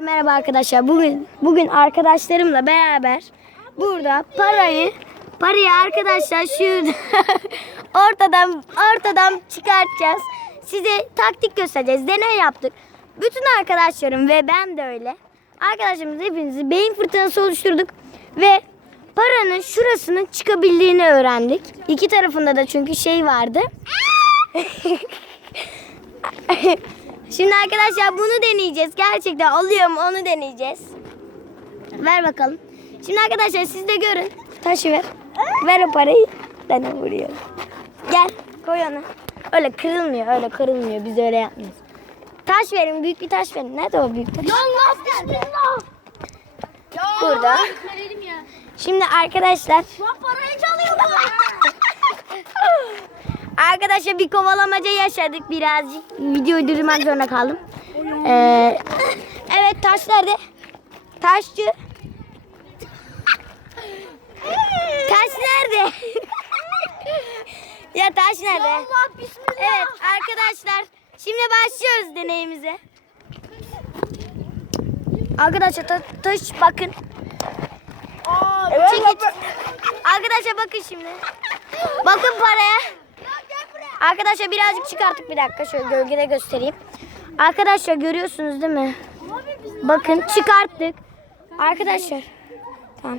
Merhaba arkadaşlar. Bugün bugün arkadaşlarımla beraber burada parayı parayı arkadaşlar şurada ortadan ortadan çıkartacağız. Size taktik göstereceğiz. Deney yaptık. Bütün arkadaşlarım ve ben de öyle. Arkadaşlarımız hepinizi beyin fırtınası oluşturduk ve paranın şurasının çıkabildiğini öğrendik. İki tarafında da çünkü şey vardı. Şimdi arkadaşlar bunu deneyeceğiz. Gerçekten oluyor mu onu deneyeceğiz. Ver bakalım. Şimdi arkadaşlar siz de görün. Taşı ver. Ver o parayı. Ben de vuruyorum. Gel koy onu. Öyle kırılmıyor öyle kırılmıyor. Biz öyle yapmıyoruz. Taş verin büyük bir taş verin. Nerede o büyük taş? Allah bismillah. Burada. Şimdi arkadaşlar. Lan parayı çalıyorlar. Arkadaşlar bir kovalamaca yaşadık birazcık. Videoyu durdurmak zorunda kaldım. Ee, evet taş nerede? Taşçı. Taş nerede? ya taş nerede? Allah bismillah. Evet arkadaşlar şimdi başlıyoruz deneyimize. Arkadaşlar ta- taş bakın. Aa, Çekiç. Arkadaşlar bakın şimdi. Bakın paraya. Arkadaşlar birazcık çıkarttık bir dakika şöyle gölgede göstereyim. Arkadaşlar görüyorsunuz değil mi? Bakın çıkarttık. Arkadaşlar. Tamam.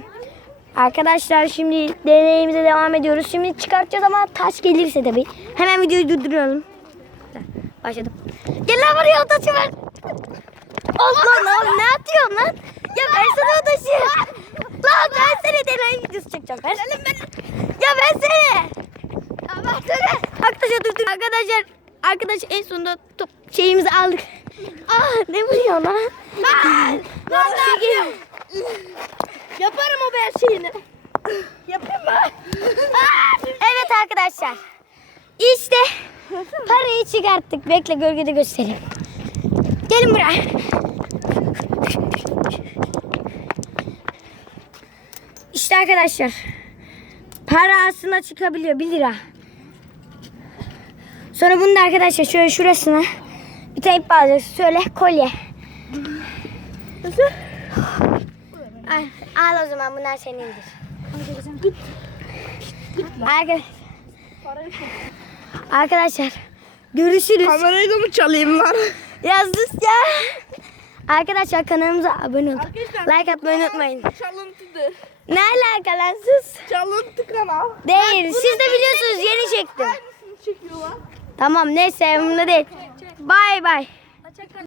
Arkadaşlar şimdi deneyimize devam ediyoruz. Şimdi çıkartacağız ama taş gelirse tabii. Hemen videoyu durduruyorum. Başladım. Gel lan buraya o taşı ver. Allah lan ne atıyorsun lan? Ya versene o taşı. Lan versene deney videosu çekeceğim. Ver. Ya versene. Ya versene. Arkadaşlar arkadaşlar en sonunda top şeyimizi aldık. Ah ne vuruyor lan? Ben. Lan ne Çekil. yapayım? Yaparım o ben şeyini. Yapayım mı? Evet arkadaşlar. İşte parayı çıkarttık. Bekle gölgede göstereyim. Gelin buraya. İşte arkadaşlar. Para aslında çıkabiliyor 1 lira. Sonra bunu da arkadaşlar şöyle şurasına bir tane bağlayacaksın. Şöyle kolye. Ay, al o zaman bunlar senindir. Arkadaşlar. Arkadaşlar görüşürüz. Kamerayı da mı çalayım lan? Yazdık ya. Arkadaşlar kanalımıza abone olun. Arkadaşlar, Like atmayı unutmayın. Çalıntıdır. Ne alaka lan sus. Çalıntı kanal. Değil. Siz de biliyorsunuz yeni çektim. Aynısını çekiyorlar. Tamam neyse umurumda değil. Bay bay.